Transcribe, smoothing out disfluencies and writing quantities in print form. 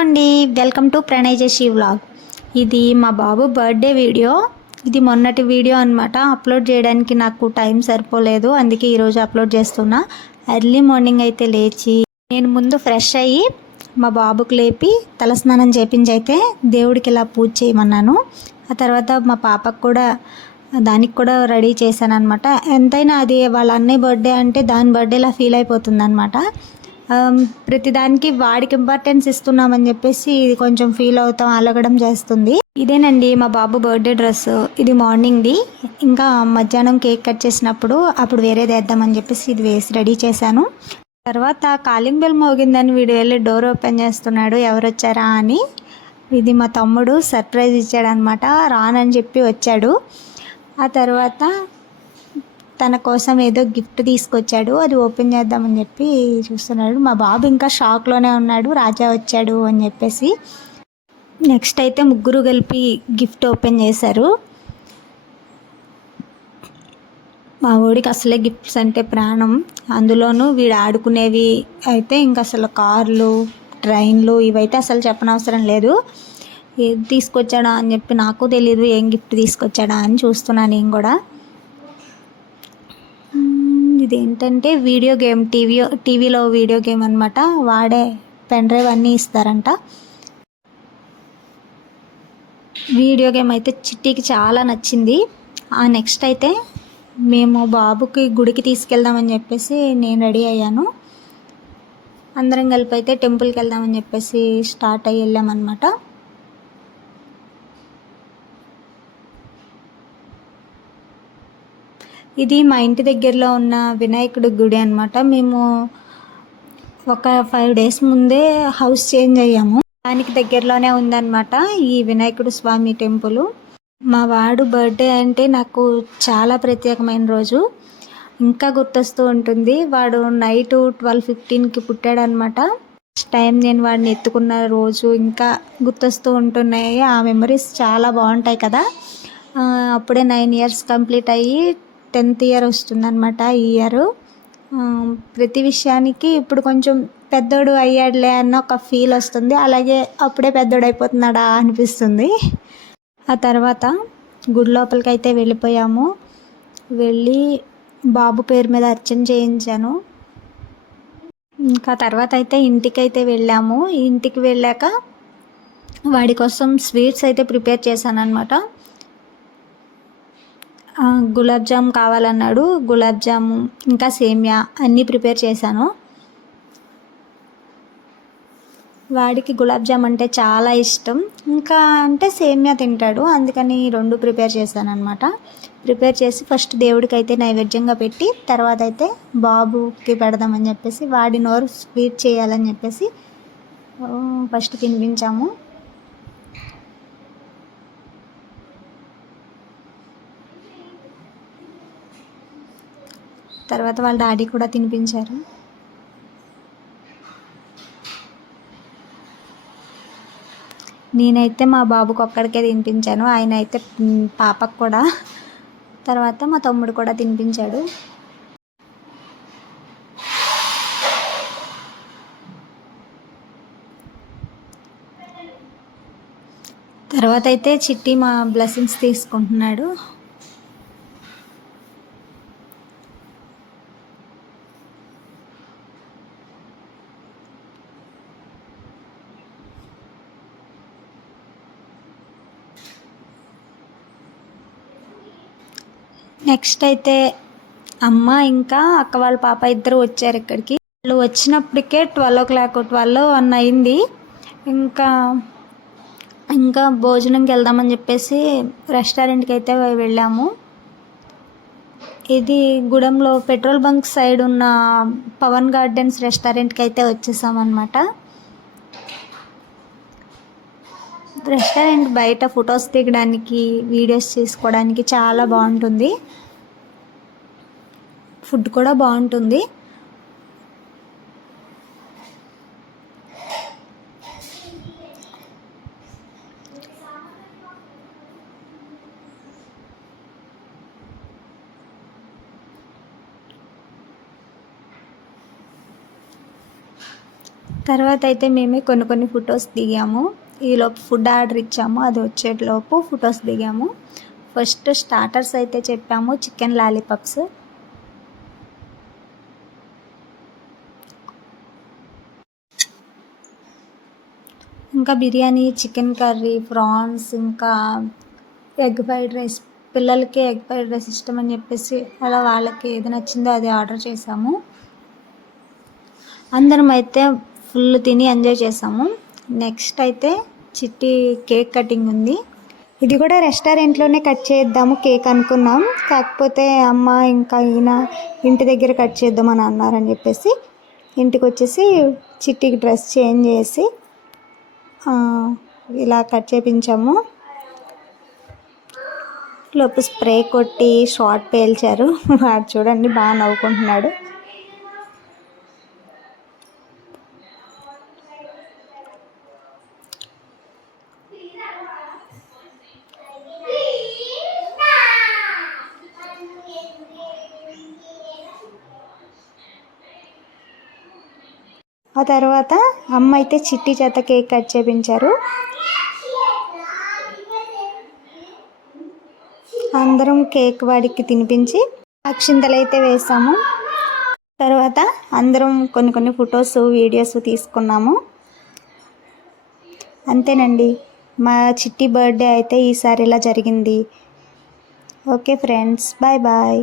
అండి, welcome to Pranay జషి vlog. ఇది మా బాబు బర్త్డే వీడియో. ఇది మొన్నటి వీడియో అనమాట. అప్లోడ్ చేయడానికి నాకు టైం సరిపోలేదు, అందుకే ఈరోజు అప్లోడ్ చేస్తున్నా. ఎర్లీ మార్నింగ్ అయితే లేచి నేను ముందు ఫ్రెష్ అయ్యి మా బాబుకు లేపి తలస్నానం చేపించి అయితే దేవుడికి ఇలా పూజ చేయమన్నాను. ఆ తర్వాత మా పాపకు కూడా దానికి కూడా రెడీ చేశాను అనమాట. ఎంతైనా అది వాళ్ళ అన్నయ్య బర్త్డే అంటే దాని బర్త్డేలా ఫీల్ అయిపోతుంది అనమాట. ప్రతిదానికి వాడికి ఇంపార్టెన్స్ ఇస్తున్నామని చెప్పేసి ఇది కొంచెం ఫీల్ అవుతాం, అలగడం చేస్తుంది. ఇదేనండి మా బాబు బర్త్డే డ్రెస్. ఇది మార్నింగ్ది. ఇంకా మధ్యాహ్నం కేక్ కట్ చేసినప్పుడు అప్పుడు వేరేది వేద్దామని చెప్పేసి ఇది వేసి రెడీ చేశాను. తర్వాత కాలింగ్ బెల్ మోగిందని వీడు వెళ్ళి డోర్ ఓపెన్ చేస్తున్నాడు, ఎవరు వచ్చారా అని. ఇది మా తమ్ముడు సర్ప్రైజ్ ఇచ్చాడనమాట, రానని చెప్పి వచ్చాడు. ఆ తర్వాత తన కోసం ఏదో గిఫ్ట్ తీసుకొచ్చాడు, అది ఓపెన్ చేద్దామని చెప్పి చూస్తున్నాడు. మా బాబు ఇంకా షాక్లోనే ఉన్నాడు, రాజా వచ్చాడు అని చెప్పేసి. నెక్స్ట్ అయితే ముగ్గురు కలిపి గిఫ్ట్ ఓపెన్ చేశారు. మా ఊడికి అసలే గిఫ్ట్స్ అంటే ప్రాణం. అందులోనూ వీడు ఆడుకునేవి అయితే ఇంకా అసలు కార్లు, ట్రైన్లు ఇవైతే అసలు చెప్పనవసరం లేదు. ఏది తీసుకొచ్చాడా అని చెప్పి నాకు తెలియదు, ఏం గిఫ్ట్ తీసుకొచ్చాడా అని చూస్తున్నాను నేను కూడా. ఇదేంటంటే వీడియో గేమ్, టీవీలో వీడియో గేమ్ అనమాట. వాడే పెన్ డ్రైవ్ అన్నీ ఇస్తారంట. వీడియో గేమ్ అయితే చిట్టికి చాలా నచ్చింది. నెక్స్ట్ అయితే మేము బాబుకి గుడికి తీసుకెళ్దామని చెప్పేసి నేను రెడీ అయ్యాను. అందరం కలిపి అయితే టెంపుల్కి వెళ్దామని చెప్పేసి స్టార్ట్ అయ్యి వెళ్ళామన్నమాట. ఇది మా ఇంటి దగ్గరలో ఉన్న వినాయకుడి గుడి అనమాట. మేము ఒక 5 days ముందే హౌస్ చేంజ్ అయ్యాము. దానికి దగ్గరలోనే ఉందన్నమాట ఈ వినాయకుడు స్వామి టెంపుల్. మా వాడు బర్త్డే అంటే నాకు చాలా ప్రత్యేకమైన రోజు, ఇంకా గుర్తొస్తూ ఉంటుంది. వాడు నైట్ 12:15కి పుట్టాడనమాట. ఫస్ట్ టైం నేను వాడిని ఎత్తుకున్న రోజు ఇంకా గుర్తొస్తూ ఉంటున్నాయి. ఆ మెమరీస్ చాలా బాగుంటాయి కదా. అప్పుడే 9 years కంప్లీట్ అయ్యి 10th year వస్తుందన్నమాట ఈ ఇయర్. ప్రతి విషయానికి ఇప్పుడు కొంచెం పెద్దోడు అయ్యాడులే అన్న ఒక ఫీల్ వస్తుంది, అలాగే అప్పుడే పెద్దోడు అయిపోతున్నాడా అనిపిస్తుంది. ఆ తర్వాత గుడి లోపలికి అయితే వెళ్ళిపోయాము. వెళ్ళి బాబు పేరు మీద అర్చన చేయించాను. ఇంకా తర్వాత అయితే ఇంటికైతే వెళ్ళాము. ఇంటికి వెళ్ళాక వాడి కోసం స్వీట్స్ అయితే ప్రిపేర్ చేశాను అనమాట. గులాబ్ జామ్ కావాలన్నాడు, గులాబ్ జామ్ ఇంకా సేమియా అన్నీ ప్రిపేర్ చేశాను. వాడికి గులాబ్ జామ్ అంటే చాలా ఇష్టం, ఇంకా అంటే సేమియా తింటాడు, అందుకని 2 ప్రిపేర్ చేశాను అనమాట. ప్రిపేర్ చేసి ఫస్ట్ దేవుడికి అయితే నైవేద్యంగా పెట్టి తర్వాత అయితే బాబుకి పెడదామని చెప్పేసి వాడి నోరు స్వీట్ చేయాలని చెప్పేసి ఫస్ట్ తినిపించాము. తర్వాత వాళ్ళ డాడీ కూడా తినిపించారు. నేనైతే మా బాబుకి ఒక్కడికే తినిపించాను, ఆయన అయితే పాపకు కూడా. తర్వాత మా తమ్ముడు కూడా తినిపించాడు. తర్వాత అయితే చిట్టి మా బ్లెస్సింగ్స్ తీసుకుంటున్నాడు. నెక్స్ట్ అయితే అమ్మ ఇంకా అక్క వాళ్ళ పాప ఇద్దరు వచ్చారు ఇక్కడికి. వాళ్ళు వచ్చినప్పటికే 12:1 అయింది. ఇంకా భోజనంకి వెళ్దామని చెప్పేసి రెస్టారెంట్కి అయితే వెళ్ళాము. ఇది గూడెంలో పెట్రోల్ బంక్ సైడ్ ఉన్న పవన్ గార్డెన్స్ రెస్టారెంట్కి అయితే వచ్చేసామన్నమాట. రెస్టారెంట్ బయట ఫొటోస్ దిగడానికి, వీడియోస్ చేసుకోవడానికి చాలా బాగుంటుంది. ఫుడ్ కూడా బాగుంటుంది. తర్వాత అయితే మేమే కొన్ని ఫొటోస్ దిగాము. ఈలోపు ఫుడ్ ఆర్డర్ ఇచ్చాము, అది వచ్చేలోపు ఫొటోస్ దిగాము. ఫస్ట్ స్టార్టర్స్ అయితే చెప్పాము, చికెన్ లాలీపాప్స్. ఇంకా బిర్యానీ, చికెన్ కర్రీ, ప్రాన్స్, ఇంకా ఎగ్ ఫ్రైడ్ రైస్. పిల్లలకి ఎగ్ ఫ్రైడ్ రైస్ ఇష్టం అని చెప్పేసి అలా వాళ్ళకి ఏది నచ్చిందో అది ఆర్డర్ చేసాము. అందరం అయితే ఫుల్ తిని ఎంజాయ్ చేసాము. నెక్స్ట్ అయితే చిట్టి కేక్ కటింగ్ ఉంది. ఇది కూడా రెస్టారెంట్లోనే కట్ చేద్దాము కేక్ అనుకున్నాం. కాకపోతే అమ్మ ఇంకా ఈయన ఇంటి దగ్గర కట్ చేద్దామని అన్నారని చెప్పేసి ఇంటికి వచ్చేసి చిట్టికి డ్రెస్ చేంజ్ చేసి ఇలా కట్ చేయించాము. లోపు స్ప్రే కొట్టి షార్ట్ పేల్చారు. వాడు చూడండి బాగా నవ్వుకుంటున్నాడు. ఆ తర్వాత అమ్మ అయితే చిట్టి చేత కేక్ కట్ చేయించారు. అందరం కేక్ వాడికి తినిపించి అక్షింతలు అయితే వేసాము. తర్వాత అందరం కొన్ని ఫొటోస్, వీడియోస్ తీసుకున్నాము. అంతేనండి, మా చిట్టి బర్త్డే అయితే ఈసారి ఇలా జరిగింది. Okay friends, bye bye.